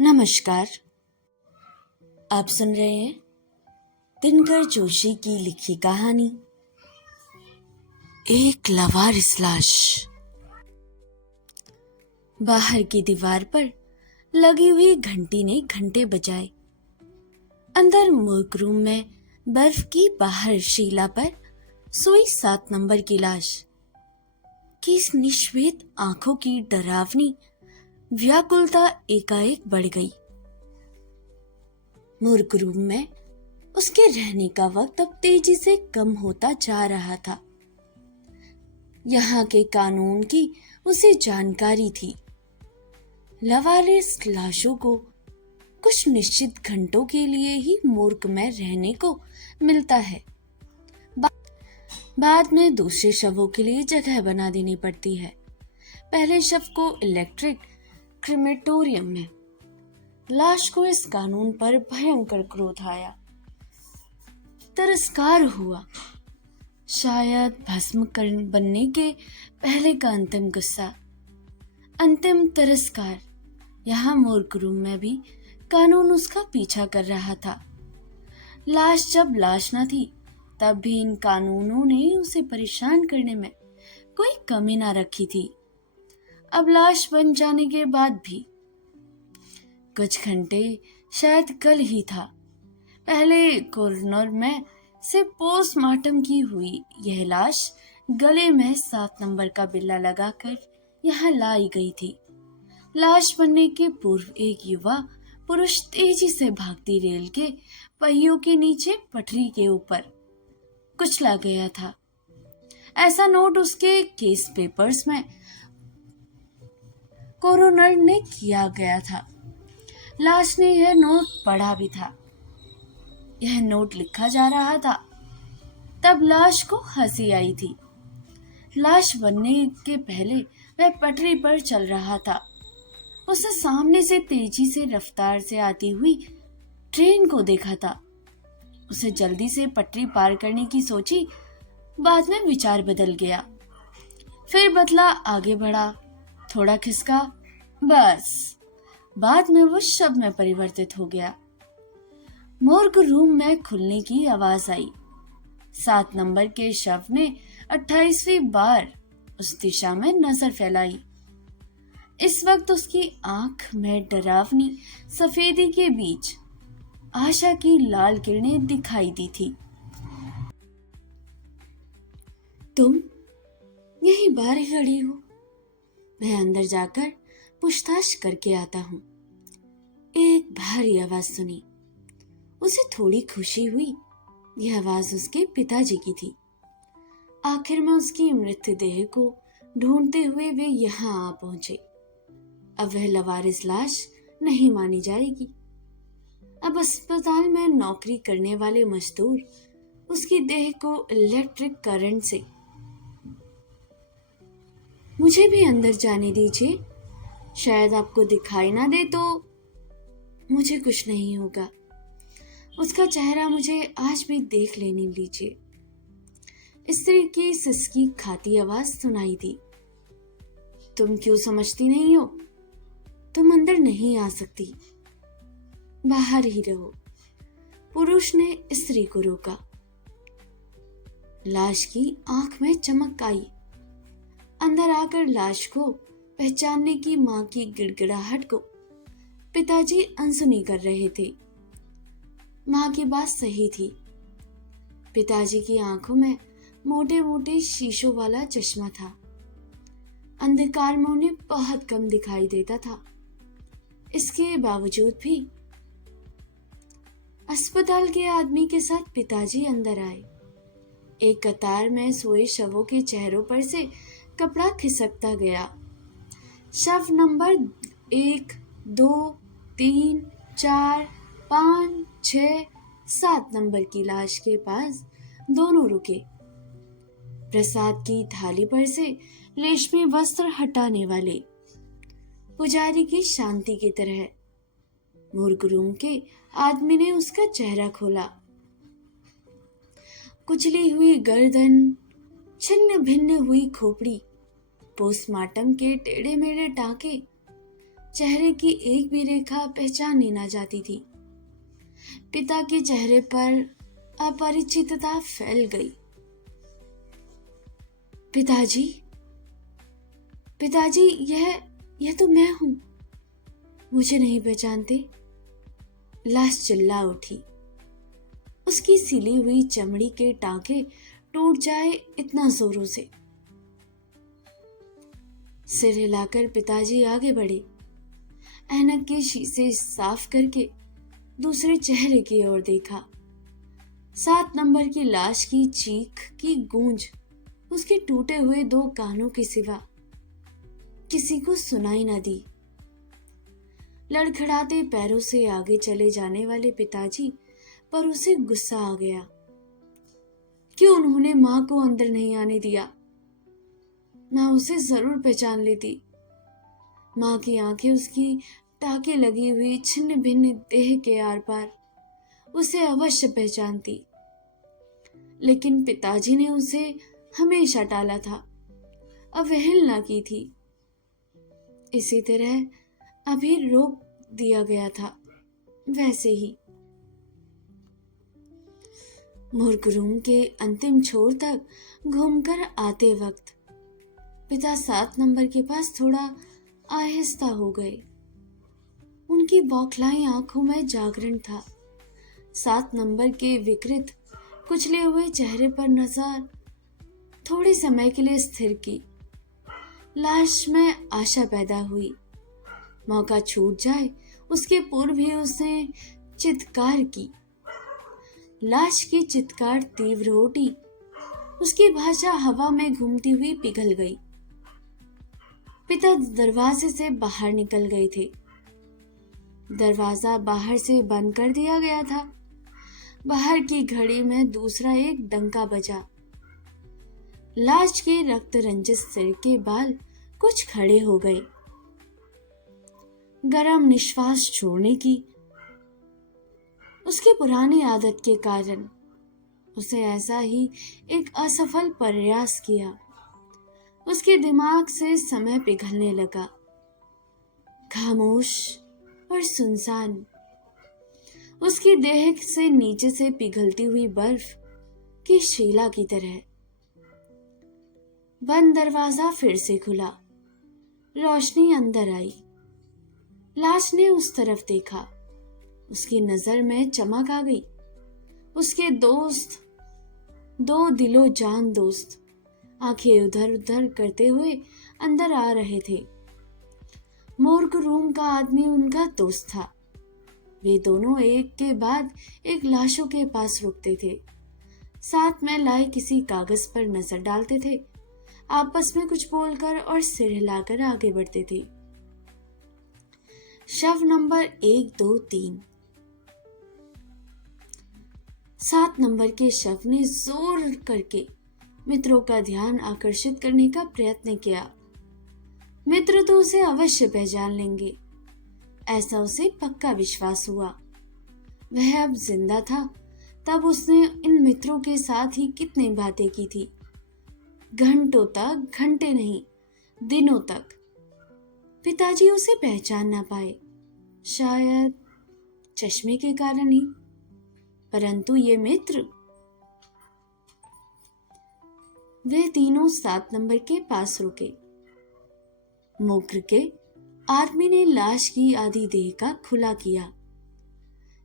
नमस्कार। आप सुन रहे हैं दिनकर जोशी की लिखी कहानी एक लावारिस लाश। बाहर की दीवार पर लगी हुई घंटी ने घंटे बजाए। अंदर मूर्ख रूम में बर्फ की बाहर शीला पर सोई 7 नंबर की लाश की निश्वेत आंखों की डरावनी व्याकुलता एकाएक बढ़ गई। मूर्ख रूम में उसके रहने का वक्त अब तेजी से कम होता जा रहा था। यहाँ के कानून की उसे जानकारी थी। लावारिस लाशों को कुछ निश्चित घंटों के लिए ही मूर्ख में रहने को मिलता है। बाद में दूसरे शवों के लिए जगह बना देनी पड़ती है। पहले शव को इलेक्ट्रिक क्रिमेटोरियम में। लाश को इस कानून पर भयंकर क्रोध आया, तिरस्कार हुआ। शायद भस्म बनने के पहले का अंतिम गुस्सा, अंतिम तिरस्कार। यहाँ मूर्ख रूम में भी कानून उसका पीछा कर रहा था। लाश जब लाश न थी तब भी इन कानूनों ने उसे परेशान करने में कोई कमी ना रखी थी। अब लाश बन जाने के बाद भी कुछ घंटे, शायद कल ही था, पहले कोरोनर में से पोस्टमार्टम की हुई यह लाश गले में 7 नंबर का बिल्ला लगाकर यहाँ लाई गई थी। लाश बनने के पूर्व एक युवा पुरुष तेजी से भागती रेल के पहियों के नीचे पटरी के ऊपर कुचला गया था। ऐसा नोट उसके केस पेपर्स में कोरोनर ने किया गया था। लाश ने यह नोट पढ़ा भी था। यह नोट लिखा जा रहा था। तब लाश को हंसी आई थी। लाश बनने के पहले वह पटरी पर चल रहा था। उसने सामने से तेजी से रफ्तार से आती हुई ट्रेन को देखा था। उसे जल्दी से पटरी पार करने की सोची। बाद में विचार बदल गया। फिर बदला, आगे बढ़ा, थोड़ा खिसका, बस बाद में वो शव में परिवर्तित हो गया। मूर्ख रूम में खुलने की आवाज आई। 7 नंबर के शव ने 28वीं बार उस दिशा में नजर फैलाई। इस वक्त उसकी आंख में डरावनी सफेदी के बीच आशा की लाल किरणें दिखाई दी थी। तुम यहीं बाहर खड़ी हो? मैं अंदर जाकर पूछताछ करके आता हूँ। एक भारी आवाज सुनी। उसे थोड़ी खुशी हुई। यह आवाज उसके पिताजी की थी। आखिर में उसकी मृत देह को ढूंढते हुए वे यहाँ आ पहुंचे। अब वह लावारिस लाश नहीं मानी जाएगी। अब अस्पताल में नौकरी करने वाले मजदूर उसकी देह को इलेक्ट्रिक करंट से। मुझे भी अंदर जाने दीजिए, शायद आपको दिखाई ना दे तो मुझे कुछ नहीं होगा। उसका चेहरा मुझे आज भी देख लेने दीजिए। स्त्री की सिसकी खाती आवाज सुनाई दी। तुम क्यों समझती नहीं हो? तुम अंदर नहीं आ सकती, बाहर ही रहो। पुरुष ने स्त्री को रोका। लाश की आंख में चमक आई। अंदर आकर लाश को पहचानने की मां की गिड़गिड़ाहट को पिताजी अनसुनी कर रहे थे। मां की बात सही थी। पिताजी की आंखों में मोटे मोटे शीशों वाला चश्मा था। अंधकार में उन्हें बहुत कम दिखाई देता था। इसके बावजूद भी अस्पताल के आदमी के साथ पिताजी अंदर आए। एक कतार में सोए शवों के चेहरों पर से कपड़ा खिसकता गया। शव नंबर 1, 2, 3, 4, 5, 6, 7 नंबर की लाश के पास दोनों रुके। प्रसाद की थाली पर से रेशमी वस्त्र हटाने वाले पुजारी की शांति की तरह मूर्ख रूम के आदमी ने उसका चेहरा खोला। कुचली हुई गर्दन, छिन्न भिन्न हुई खोपड़ी, पोस्टमार्टम के टेढ़े मेढ़े टांके, चेहरे की एक भी रेखा पहचानी ना जाती थी। पिता के चेहरे पर अपरिचितता फैल गई। पिताजी, पिताजी, यह तो मैं हूं। मुझे नहीं पहचानते? लाश चिल्ला उठी। उसकी सिली हुई चमड़ी के टांके टूट जाए इतना जोरों से। सिर हिलाकर पिताजी आगे बढ़े। ऐनक के शीशे साफ करके दूसरे चेहरे की ओर देखा। 7 नंबर की लाश की चीख की गूंज उसके टूटे हुए 2 कानों के सिवा किसी को सुनाई न दी। लड़खड़ाते पैरों से आगे चले जाने वाले पिताजी पर उसे गुस्सा आ गया। क्यों उन्होंने मां को अंदर नहीं आने दिया? मां उसे जरूर पहचान लेती। मां की आंखें उसकी टाके लगी हुई छिन्न भिन्न देह के आर पार उसे अवश्य पहचानती। लेकिन पिताजी ने उसे हमेशा टाला था, अवहेलना की थी। इसी तरह अभी रोक दिया गया था, वैसे ही। मूर्ख रूम के अंतिम छोर तक घूमकर आते वक्त पिता 7 नंबर के पास थोड़ा आहिस्ता हो गए। उनकी बौखलाई आंखों में जागरण था। 7 नंबर के विकृत कुचले हुए चेहरे पर नजर थोड़े समय के लिए स्थिर की। लाश में आशा पैदा हुई। मौका छूट जाए उसके पूर्व ही उसने चित्कार की। लाश की चित्कार तीव्र उठी। उसकी भाषा हवा में घूमती हुई पिघल गई। पिता दरवाजे से बाहर निकल गए थे। दरवाजा बाहर से बंद कर दिया गया था। बाहर की घड़ी में दूसरा एक डंका बजा। लाश के रक्त रंजित सिर के बाल कुछ खड़े हो गए। गरम निश्वास छोड़ने की उसकी पुरानी आदत के कारण उसे ऐसा ही एक असफल प्रयास किया। उसके दिमाग से समय पिघलने लगा, खामोश और सुनसान। उसकी देह से नीचे से पिघलती हुई बर्फ की शीला की तरह। बंद दरवाजा फिर से खुला। रोशनी अंदर आई। लाश ने उस तरफ देखा। उसकी नजर में चमक आ गई। उसके दोस्त, 2 दिलो जान दोस्त, आंखें उधर उधर करते हुए अंदर आ रहे थे। मूर्ख रूम का आदमी उनका दोस्त था। वे दोनों एक के बाद एक लाशों के पास रुकते थे। साथ में लाए किसी कागज पर नजर डालते थे। आपस में कुछ बोलकर और सिर हिलाकर आगे बढ़ते थे। शव नंबर 1, 2, 3। 7 नंबर के शव ने जोर करके मित्रों का ध्यान आकर्षित करने का प्रयत्न किया। मित्र तो उसे अवश्य पहचान लेंगे, ऐसा उसे पक्का विश्वास हुआ। वह अब जिंदा था तब उसने इन मित्रों के साथ ही कितनी बातें की थी। घंटों तक, घंटे नहीं, दिनों तक। पिताजी उसे पहचान ना पाए, शायद चश्मे के कारण ही। परंतु ये मित्र, वे तीनों 7 नंबर के पास रुके। मुग्र के आदमी ने लाश की आधी देह का खुला किया।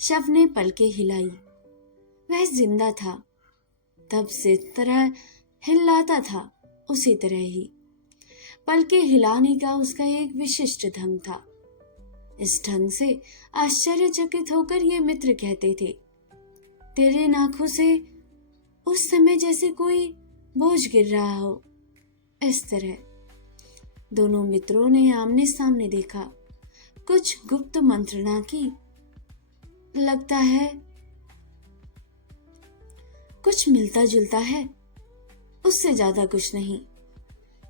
शव ने पलकें हिलाई। वह जिंदा था। तब जिस तरह हिलाता था उसी तरह ही पलकें हिलाने का उसका एक विशिष्ट ढंग था। इस ढंग से आश्चर्यचकित होकर ये मित्र कहते थे, तेरे नाखों से उस समय जैसे कोई बोझ गिर रहा हो। इस तरह दोनों मित्रों ने आमने सामने देखा। कुछ गुप्त मंत्रणा की, लगता है कुछ मिलता जुलता है, उससे ज्यादा कुछ नहीं।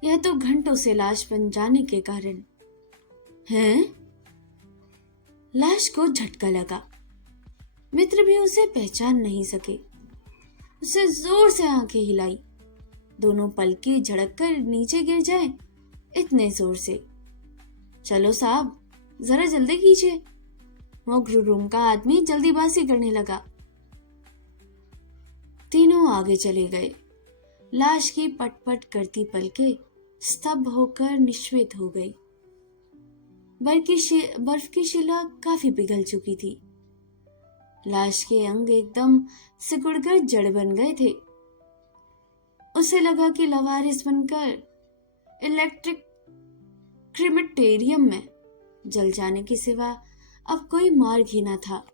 यह तो घंटों से लाश बन जाने के कारण है। लाश को झटका लगा। मित्र भी उसे पहचान नहीं सके। उसे जोर से आंखें हिलाई। दोनों पलकें झड़क कर नीचे गिर जाए, इतने जोर से। चलो साहब, जरा जल्दी कीजिए। मोग्र रूम का आदमी जल्दीबाजी करने लगा। तीनों आगे चले गए। लाश की पटपट करती पलकें स्तब्ध होकर निश्चित हो गई। बर्फ की शिला काफी पिघल चुकी थी। लाश के अंग एकदम सिकुड़कर जड़ बन गए थे। उसे लगा कि लवारिस बनकर इलेक्ट्रिक क्रिमेटेरियम में जल जाने के सिवा अब कोई मार्ग ही न था।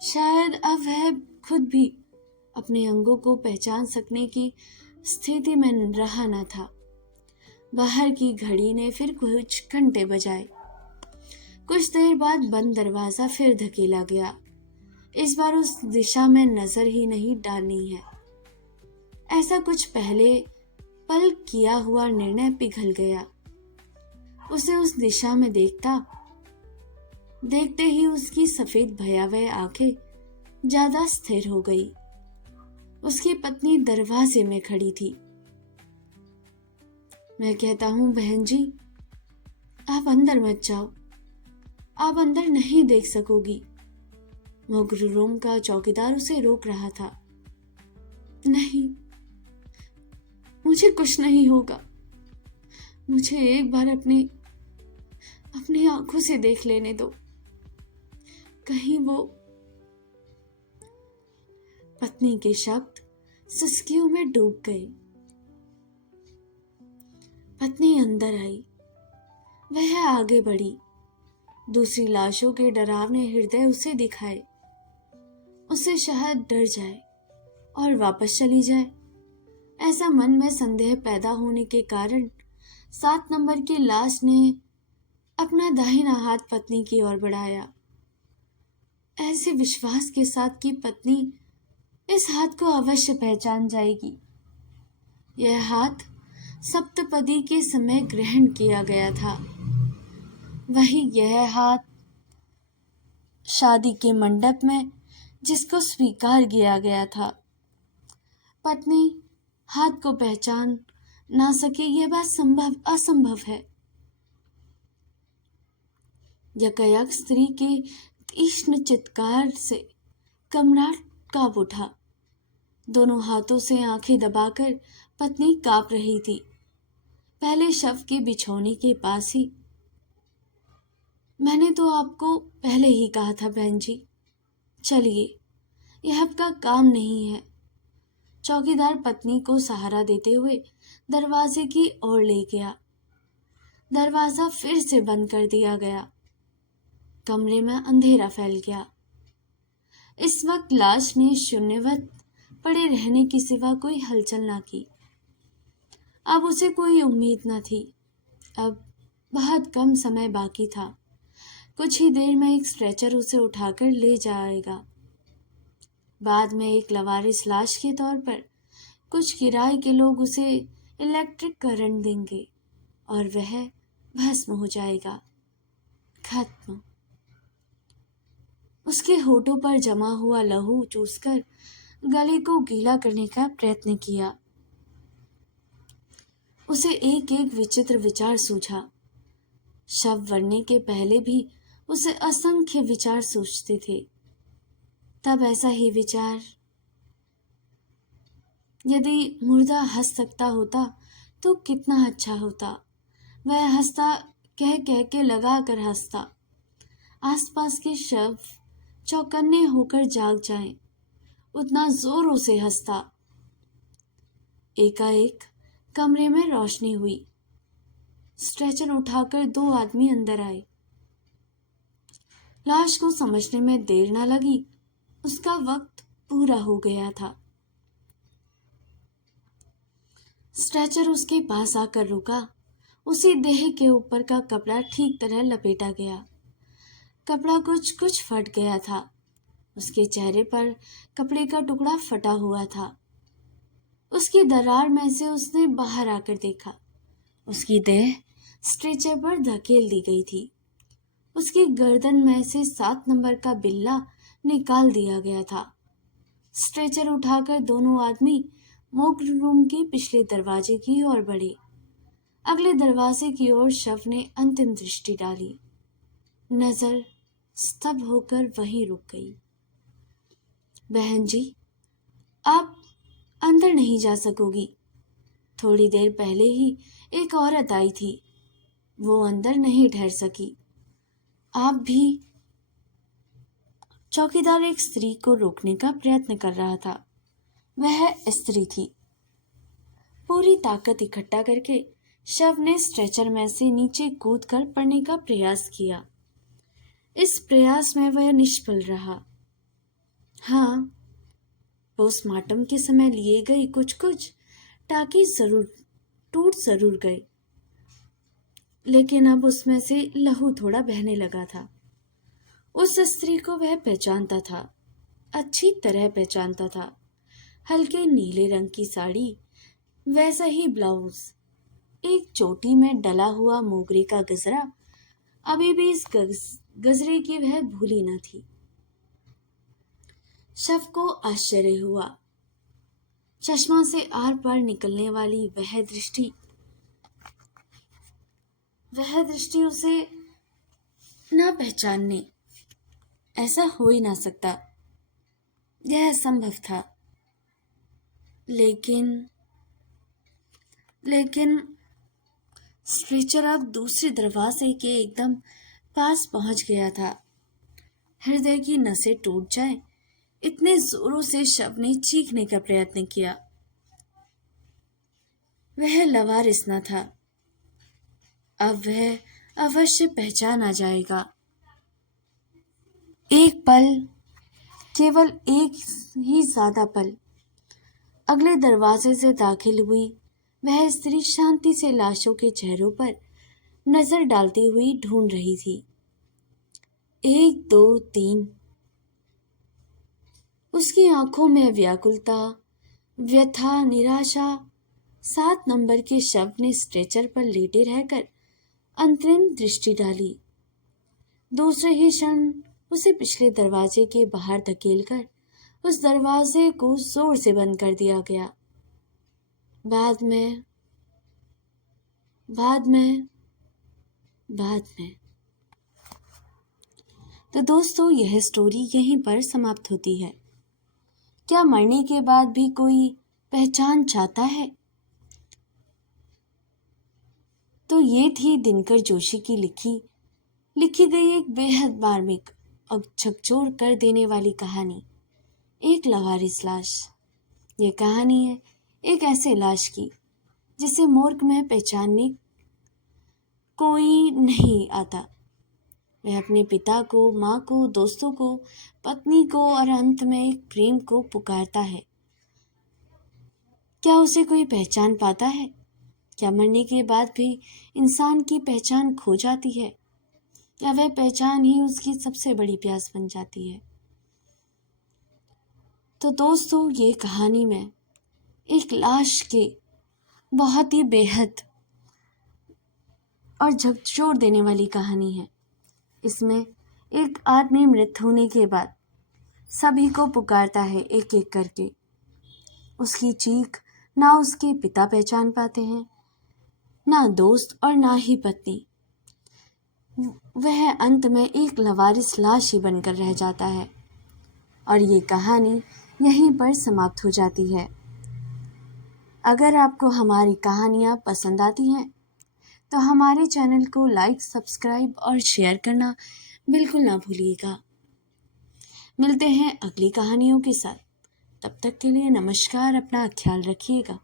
शायद अब वह खुद भी अपने अंगों को पहचान सकने की स्थिति में रहा न था। बाहर की घड़ी ने फिर कुछ घंटे बजाए। कुछ देर बाद बंद दरवाजा फिर धकेला गया। इस बार उस दिशा में नजर ही नहीं डालनी है। ऐसा कुछ पहले पल किया हुआ निर्णय पिघल गया। उसे उस दिशा में देखते ही उसकी सफेद भयावह आंखें ज्यादा स्थिर हो गई। उसकी पत्नी दरवाजे में खड़ी थी। मैं कहता हूं बहन जी, आप अंदर मत जाओ, आप अंदर नहीं देख सकोगी। मोग्र रूम का चौकीदार उसे रोक रहा था। नहीं, मुझे कुछ नहीं होगा। मुझे एक बार अपनी आंखों से देख लेने दो। कहीं वो। पत्नी के शब्द सिसकियों में डूब गए। पत्नी अंदर आई। वह आगे बढ़ी। दूसरी लाशों के डरावने हृदय उसे दिखाए। उसे शायद डर जाए और वापस चली जाए। ऐसा मन में संदेह पैदा होने के कारण 7 नंबर की लाश ने अपना दाहिना हाथ पत्नी की ओर बढ़ाया, ऐसे विश्वास के साथ कि पत्नी इस हाथ को अवश्य पहचान जाएगी। यह हाथ सप्तपदी के समय ग्रहण किया गया था। वही यह हाथ शादी के मंडप में जिसको स्वीकार किया गया था। पत्नी हाथ को पहचान ना सके यह बात असंभव है। यकायक स्त्री के तीक्ष्ण चित्कार से कमरा कांप उठा। दोनों हाथों से आंखें दबाकर पत्नी कांप रही थी, पहले शव के बिछौने के पास ही। मैंने तो आपको पहले ही कहा था बहन जी, चलिए, यह आपका काम नहीं है। चौकीदार पत्नी को सहारा देते हुए दरवाजे की ओर ले गया। दरवाजा फिर से बंद कर दिया गया। कमरे में अंधेरा फैल गया। इस वक्त लाश ने शून्यवत पड़े रहने के सिवा कोई हलचल ना की। अब उसे कोई उम्मीद न थी। अब बहुत कम समय बाकी था। कुछ ही देर में एक स्ट्रेचर उसे उठाकर ले जाएगा। बाद में एक लवारिस लाश के तौर पर कुछ किराए के लोग उसे इलेक्ट्रिक करंट देंगे और वह भस्म हो जाएगा। खत्म। उसके होठों पर जमा हुआ लहू चूसकर गले को गीला करने का प्रयत्न किया। उसे एक एक विचित्र विचार सूझा। शव बनने के पहले भी उसे असंख्य विचार सूझते थे। तब ऐसा ही विचार, यदि मुर्दा हंस सकता होता तो कितना अच्छा होता। वह हंसता, कह कह के लगा कर हंसता। आसपास के शव चौकन्ने होकर जाग जाएं, उतना जोरों से हंसता। एकाएक कमरे में रोशनी हुई। स्ट्रेचर उठाकर 2 आदमी अंदर आए। लाश को समझने में देर न लगी। उसका वक्त पूरा हो गया था। स्ट्रेचर उसके पास आकर रुका। उसी देह के ऊपर का कपड़ा ठीक तरह लपेटा गया। कपड़ा कुछ फट गया था। उसके चेहरे पर कपड़े का टुकड़ा फटा हुआ था। उसकी दरार में से उसने बाहर आकर देखा। उसकी देह स्ट्रेचर पर धकेल दी गई थी। उसकी गर्दन में से 7 नंबर का बिल्ला निकाल दिया गया था। स्ट्रेचर उठाकर दोनों आदमी मोग्र रूम के पिछले दरवाजे की ओर बढ़े। अगले दरवाजे की ओर शव ने अंतिम दृष्टि डाली। नजर स्तब्ध होकर वहीं रुक गई। बहन जी, आप अंदर नहीं जा सकोगी। थोड़ी देर पहले ही एक औरत आई थी, वो अंदर नहीं ठहर सकी। आप भी। चौकीदार एक स्त्री को रोकने का प्रयत्न कर रहा था। वह स्त्री थी। पूरी ताकत इकट्ठा करके शव ने स्ट्रेचर में से नीचे कूदकर पड़ने का प्रयास किया। इस प्रयास में वह निष्फल रहा। हाँ, पोस्टमार्टम के समय लिए गए कुछ टाँके टूट जरूर गए, लेकिन अब उसमें से लहू थोड़ा बहने लगा था। उस स्त्री को वह पहचानता था, अच्छी तरह पहचानता था। हल्के नीले रंग की साड़ी, वैसा ही ब्लाउज, एक चोटी में डला हुआ मोगरे का गजरा। अभी भी इस गजरे की वह भूली न थी। शव को आश्चर्य हुआ। चश्मा से आर पार निकलने वाली वह दृष्टि उसे न पहचानने, ऐसा हो ही ना सकता। यह असंभव था। लेकिन स्ट्रेचर अब दूसरे दरवाजे के एकदम पास पहुंच गया था। हृदय की नसें टूट जाए, इतने जोरों से शव ने चीखने का प्रयत्न किया। वह लवारिस न था। अब वह अवश्य पहचान आ जाएगा। एक पल, केवल एक ही ज्यादा पल। अगले दरवाजे से दाखिल हुई वह स्त्री शांति से लाशों के चेहरों पर नजर डालती हुई ढूंढ रही थी। 1 2 3। उसकी आंखों में व्याकुलता, व्यथा, निराशा। 7 नंबर के शव ने स्ट्रेचर पर लेटे रहकर अंतरिम दृष्टि डाली। दूसरे ही क्षण उसे पिछले दरवाजे के बाहर धकेलकर उस दरवाजे को जोर से बंद कर दिया गया। बाद में। तो दोस्तों, यह स्टोरी यहीं पर समाप्त होती है। क्या मरने के बाद भी कोई पहचान चाहता है? तो ये थी दिनकर जोशी की लिखी गई एक बेहद मार्मिक और झकझोर कर देने वाली कहानी, एक लवारिस लाश। ये कहानी है एक ऐसे लाश की जिसे मोर्ग में पहचानने कोई नहीं आता। वह अपने पिता को, माँ को, दोस्तों को, पत्नी को और अंत में एक प्रेम को पुकारता है। क्या उसे कोई पहचान पाता है? क्या मरने के बाद भी इंसान की पहचान खो जाती है, या वह पहचान ही उसकी सबसे बड़ी प्यास बन जाती है? तो दोस्तों, ये कहानी में एक लाश के बहुत ही बेहद और झकझोर देने वाली कहानी है। इसमें एक आदमी मृत होने के बाद सभी को पुकारता है एक एक करके। उसकी चीख ना उसके पिता पहचान पाते हैं, ना दोस्त और ना ही पत्नी। वह अंत में एक लवारिस लाश ही बनकर रह जाता है और ये कहानी यहीं पर समाप्त हो जाती है। अगर आपको हमारी कहानियाँ पसंद आती हैं तो हमारे चैनल को लाइक, सब्सक्राइब और शेयर करना बिल्कुल ना भूलिएगा। मिलते हैं अगली कहानियों के साथ। तब तक के लिए नमस्कार। अपना ख्याल रखिएगा।